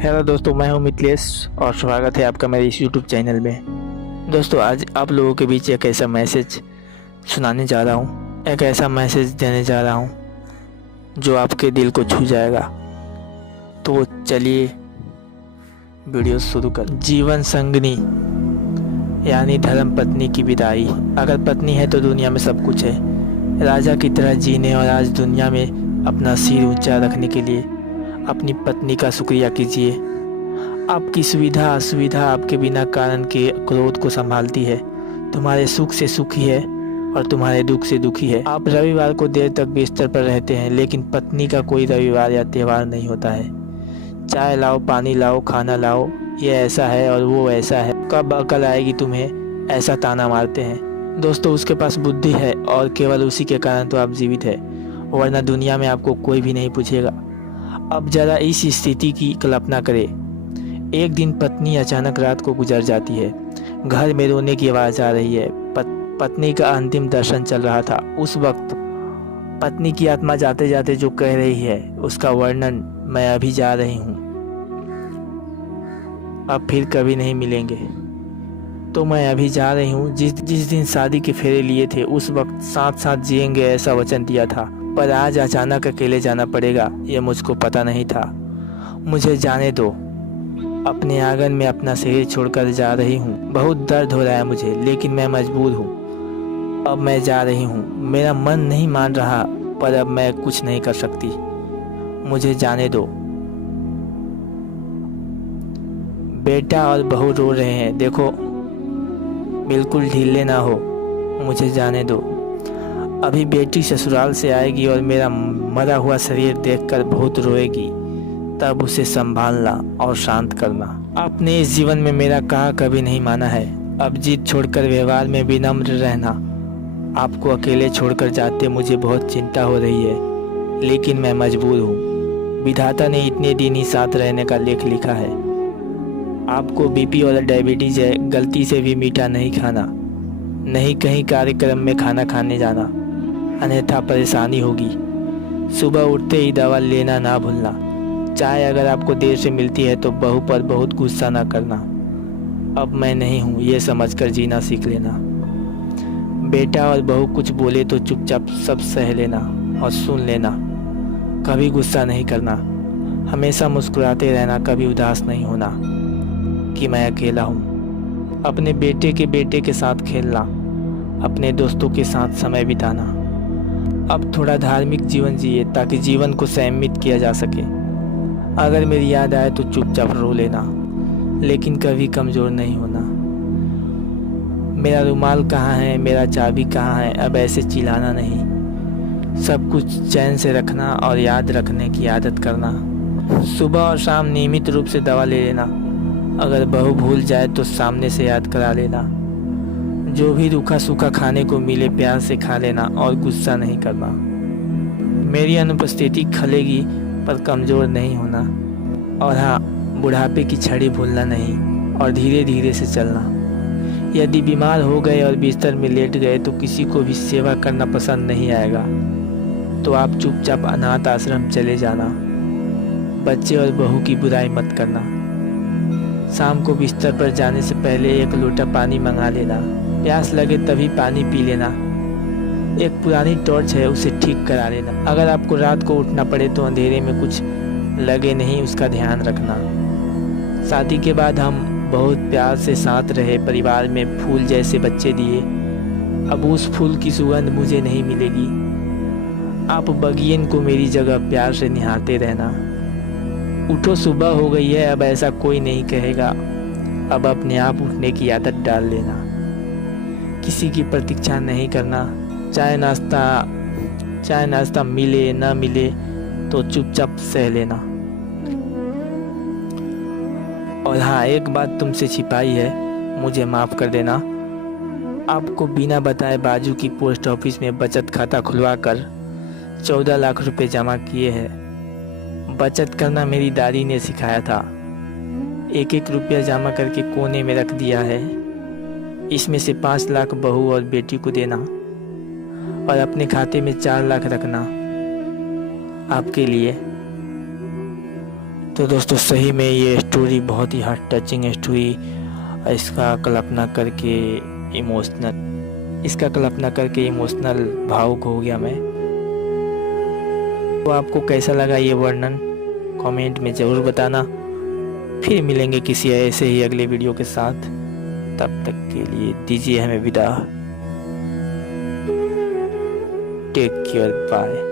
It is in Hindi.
हेलो दोस्तों, मैं हूं मिथिलेश और स्वागत है आपका मेरे इस यूट्यूब चैनल में। दोस्तों, आज आप लोगों के बीच एक ऐसा मैसेज सुनाने जा रहा हूं, एक ऐसा मैसेज देने जा रहा हूं जो आपके दिल को छू जाएगा। तो चलिए वीडियो शुरू कर। जीवन संगनी यानी धर्म पत्नी की विदाई। अगर पत्नी है तो दुनिया में सब कुछ है। राजा की तरह जीने और आज दुनिया में अपना सिर ऊंचा रखने के लिए अपनी पत्नी का शुक्रिया कीजिए। आपकी सुविधा असुविधा आपके बिना कारण के क्रोध को संभालती है, तुम्हारे सुख से सुखी है और तुम्हारे दुख से दुखी है। आप रविवार को देर तक बिस्तर पर रहते हैं, लेकिन पत्नी का कोई रविवार या त्यौहार नहीं होता है। चाय लाओ, पानी लाओ, खाना लाओ, ये ऐसा है और वो ऐसा है, कब अकल आएगी तुम्हें, ऐसा ताना मारते हैं। दोस्तों, उसके पास बुद्धि है और केवल उसी के कारण तो आप जीवित है, वरना दुनिया में आपको कोई भी नहीं पूछेगा। अब जरा इस स्थिति की कल्पना करें। एक दिन पत्नी अचानक रात को गुजर जाती है। घर में रोने की आवाज़ आ रही है। पत्नी का अंतिम दर्शन चल रहा था। उस वक्त पत्नी की आत्मा जाते जाते जो कह रही है उसका वर्णन मैं अभी जा रही हूँ, अब फिर कभी नहीं मिलेंगे। तो मैं अभी जा रही हूँ। जिस दिन शादी के फेरे लिए थे उस वक्त साथ साथ जिएंगे ऐसा वचन दिया था, पर आज अचानक अकेले जाना पड़ेगा ये मुझको पता नहीं था। मुझे जाने दो। अपने आंगन में अपना शरीर छोड़कर जा रही हूँ। बहुत दर्द हो रहा है मुझे, लेकिन मैं मजबूर हूँ। अब मैं जा रही हूँ। मेरा मन नहीं मान रहा, पर अब मैं कुछ नहीं कर सकती। मुझे जाने दो। बेटा और बहू रो रहे हैं, देखो, बिल्कुल ढीले ना हो। मुझे जाने दो। अभी बेटी ससुराल से आएगी और मेरा मरा हुआ शरीर देखकर बहुत रोएगी, तब उसे संभालना और शांत करना। आपने इस जीवन में मेरा कहा कभी नहीं माना है। अब जिद छोड़कर व्यवहार में विनम्र रहना। आपको अकेले छोड़कर जाते मुझे बहुत चिंता हो रही है, लेकिन मैं मजबूर हूँ। विधाता ने इतने दिन ही साथ रहने का लेख लिखा है। आपको बीपी और डायबिटीज है, गलती से भी मीठा नहीं खाना, नहीं कहीं कार्यक्रम में खाना खाने जाना, अन्यथा परेशानी होगी। सुबह उठते ही दवा लेना ना भूलना। चाय अगर आपको देर से मिलती है तो बहू पर बहुत गुस्सा ना करना। अब मैं नहीं हूँ ये समझकर जीना सीख लेना। बेटा और बहू कुछ बोले तो चुपचाप सब सह लेना और सुन लेना। कभी गुस्सा नहीं करना, हमेशा मुस्कुराते रहना, कभी उदास नहीं होना कि मैं अकेला हूँ। अपने बेटे के साथ खेलना, अपने दोस्तों के साथ समय बिताना। अब थोड़ा धार्मिक जीवन जिए ताकि जीवन को संयमित किया जा सके। अगर मेरी याद आए तो चुपचाप रो लेना, लेकिन कभी कमज़ोर नहीं होना। मेरा रुमाल कहाँ है, मेरा चाबी कहाँ है, अब ऐसे चिल्लाना नहीं। सब कुछ चैन से रखना और याद रखने की आदत करना। सुबह और शाम नियमित रूप से दवा ले लेना। अगर बहू भूल जाए तो सामने से याद करा लेना। जो भी रूखा सूखा खाने को मिले प्यार से खा लेना और गुस्सा नहीं करना। मेरी अनुपस्थिति खलेगी पर कमज़ोर नहीं होना। और हाँ, बुढ़ापे की छड़ी भूलना नहीं और धीरे धीरे से चलना। यदि बीमार हो गए और बिस्तर में लेट गए तो किसी को भी सेवा करना पसंद नहीं आएगा, तो आप चुपचाप अनाथ आश्रम चले जाना। बच्चे और बहू की बुराई मत करना। शाम को बिस्तर पर जाने से पहले एक लोटा पानी मंगा लेना। प्यास लगे तभी पानी पी लेना। एक पुरानी टॉर्च है, उसे ठीक करा लेना। अगर आपको रात को उठना पड़े तो अंधेरे में कुछ लगे नहीं, उसका ध्यान रखना। शादी के बाद हम बहुत प्यार से साथ रहे, परिवार में फूल जैसे बच्चे दिए। अब उस फूल की सुगंध मुझे नहीं मिलेगी। आप बगियन को मेरी जगह प्यार से निहारते रहना। उठो, सुबह हो गई है, अब ऐसा कोई नहीं कहेगा। अब अपने आप उठने की आदत डाल लेना। किसी की प्रतीक्षा नहीं करना। चाय नाश्ता मिले ना मिले तो चुपचाप सह लेना। और हाँ, एक बात तुमसे छिपाई है, मुझे माफ़ कर देना। आपको बिना बताए बाजू की पोस्ट ऑफिस में बचत खाता खुलवाकर 14 लाख रुपए जमा किए हैं। बचत करना मेरी दादी ने सिखाया था। एक एक रुपया जमा करके कोने में रख दिया है। इसमें से 5 लाख बहू और बेटी को देना और अपने खाते में 4 लाख रखना आपके लिए। तो दोस्तों सही में ये स्टोरी बहुत ही हार्ट टचिंग स्टोरी, इसका कल्पना करके इमोशनल भावुक हो गया मैं। तो आपको कैसा लगा ये वर्णन कमेंट में ज़रूर बताना। फिर मिलेंगे किसी ऐसे ही अगले वीडियो के साथ, तब तक के लिए दीजिए हमें विदा। Take care, bye.